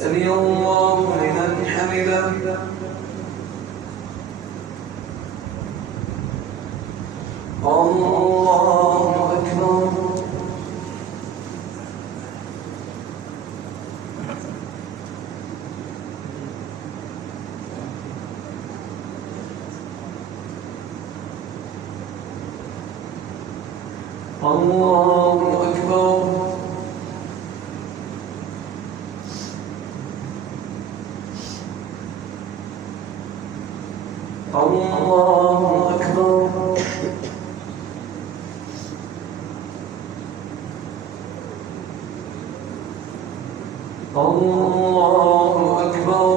سمع الله لمن حمده. الله أكبر. الله أكبر. الله أكبر. الله أكبر.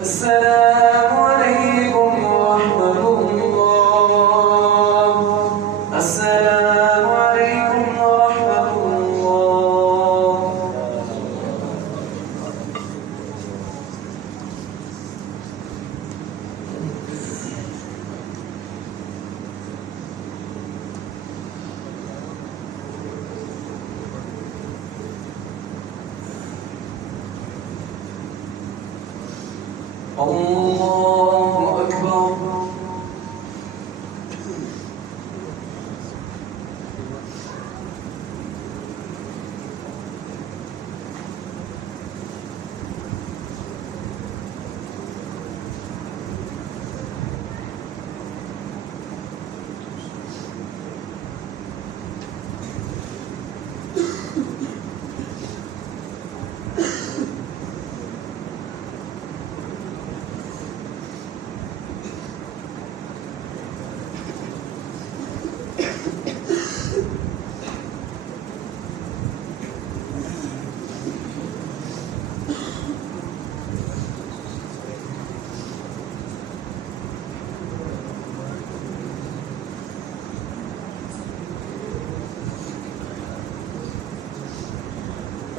السلام عليكم ورحمة الله. السلام عليكم ورحمة الله. الله أكبر.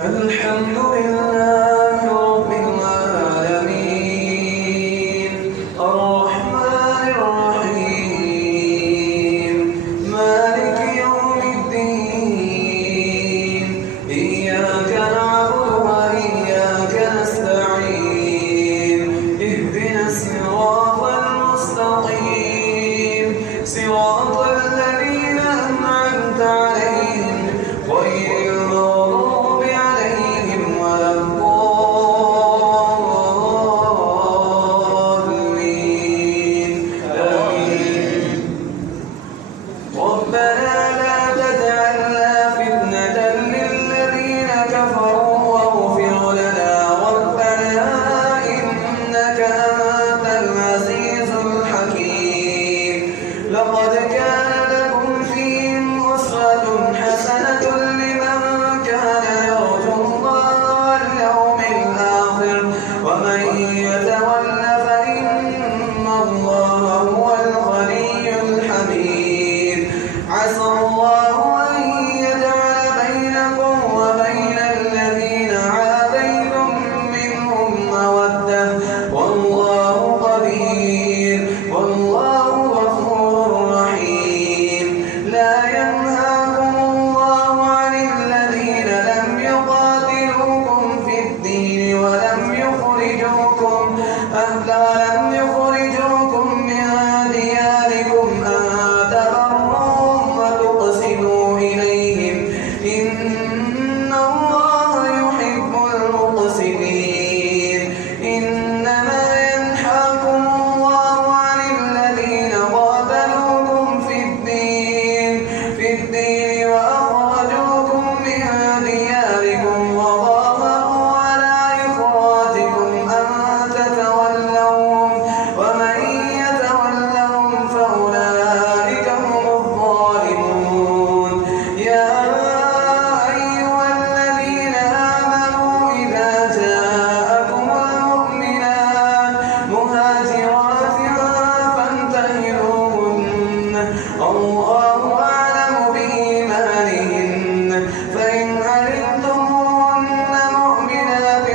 الحمد لله رب العالمين الرحمن الرحيم مالك يوم الدين إياك نعبد وإياك نستعين اهدنا الصراط المستقيم صراط الذين أنعمت عليهم غير المغضوب عليهم ولا الضالين آمين. ربنا لا تجعلنا فتنة للذين كفروا واغفر لنا ربنا إنك أنت العزيز الحكيم. لقد كان لكم فيهم أسوة حسنة لمن كان يرجو الله واليوم الآخر ومن يتول فإن الله هو الغني الحميد. عسى والله أعلم بإيمانهن فإن علمتموهن مؤمنات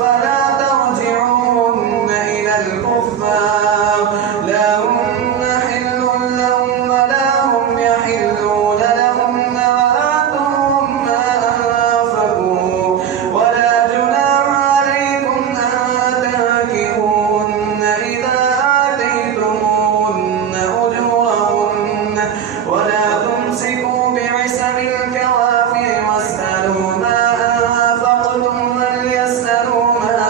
فلا ترجعوهن إلى الكفار لا هن حل لهم ولا هم يحلون لهم وآتوهم ما أنفقوا ولا جناح عليكم أن تنكحوهن إذا آتيتموهن أجورهن ولا تمسكوا بعصم الكوافر واسألوا ما أنفقتم وليسألوا ما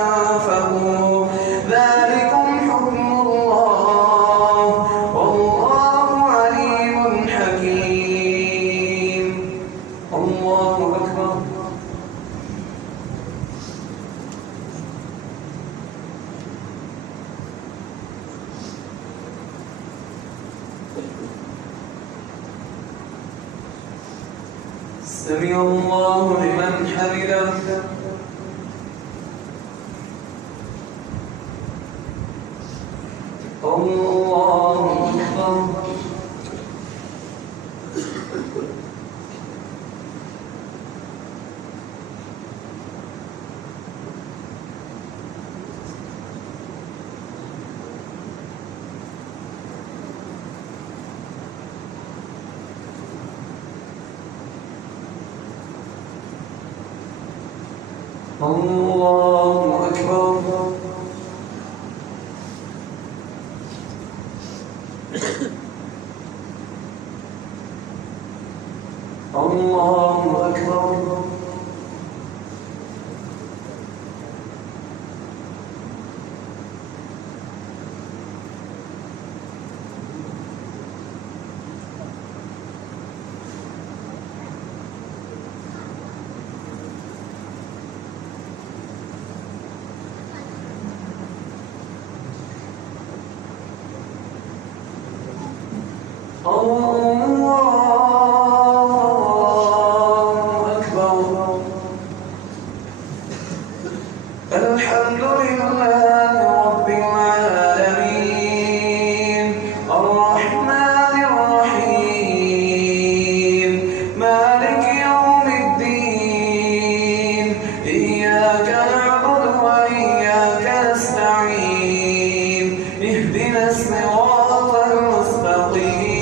أنفقوا ذلكم حكم الله والله عليم حكيم. الله أكبر. سمع الله لمن حمده. الله أكبر. الله أكبر. الله أكبر. الحمد لله رب العالمين الرحمن الرحيم مالك يوم الدين إياك نعبد وإياك نستعين اهدنا الصراط المستقيم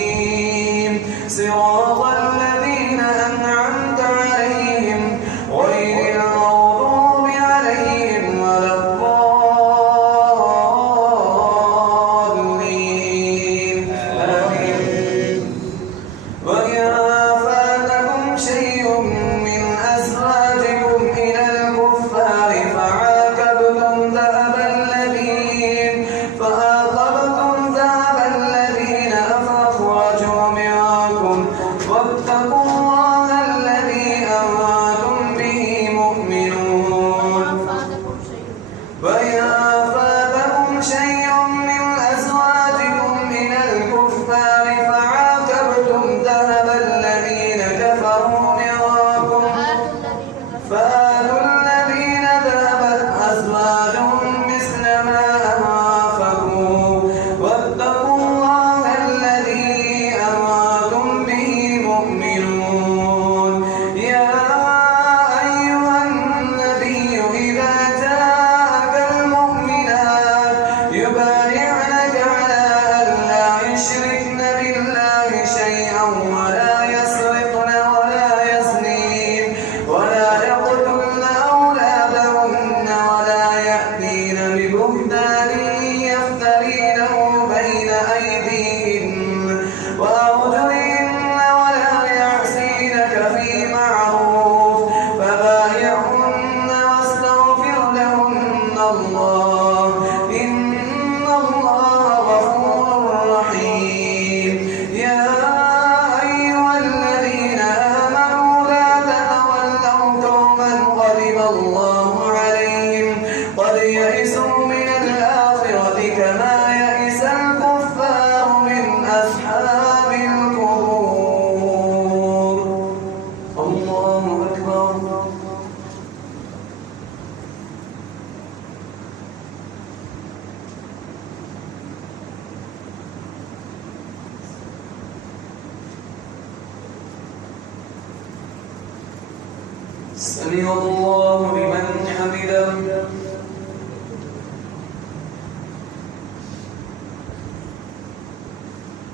سمع الله لمن حمده.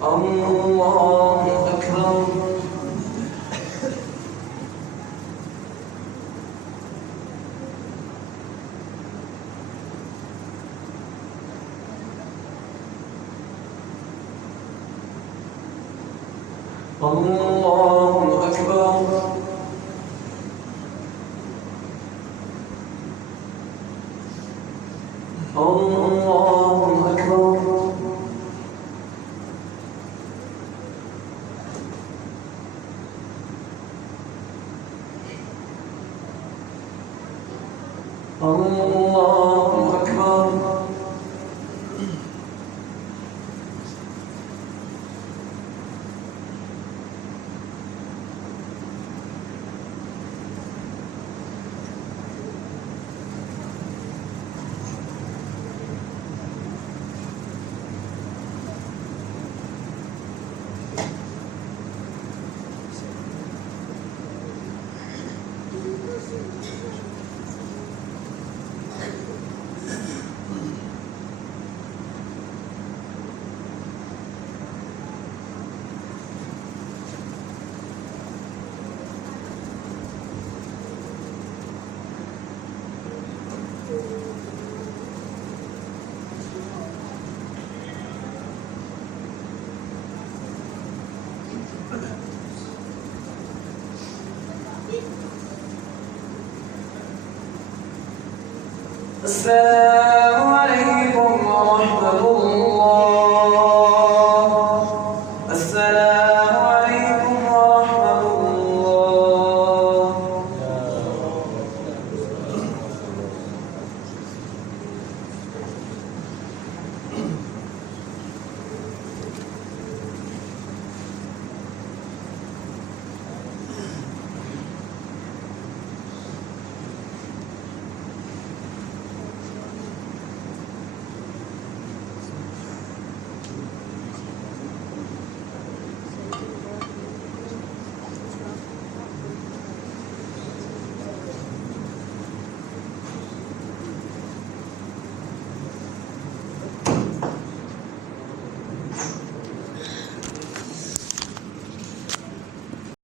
الله أكبر. الله أكبر. الله أكبر. الله أكبر. السلام عليكم ورحمة الله. السلام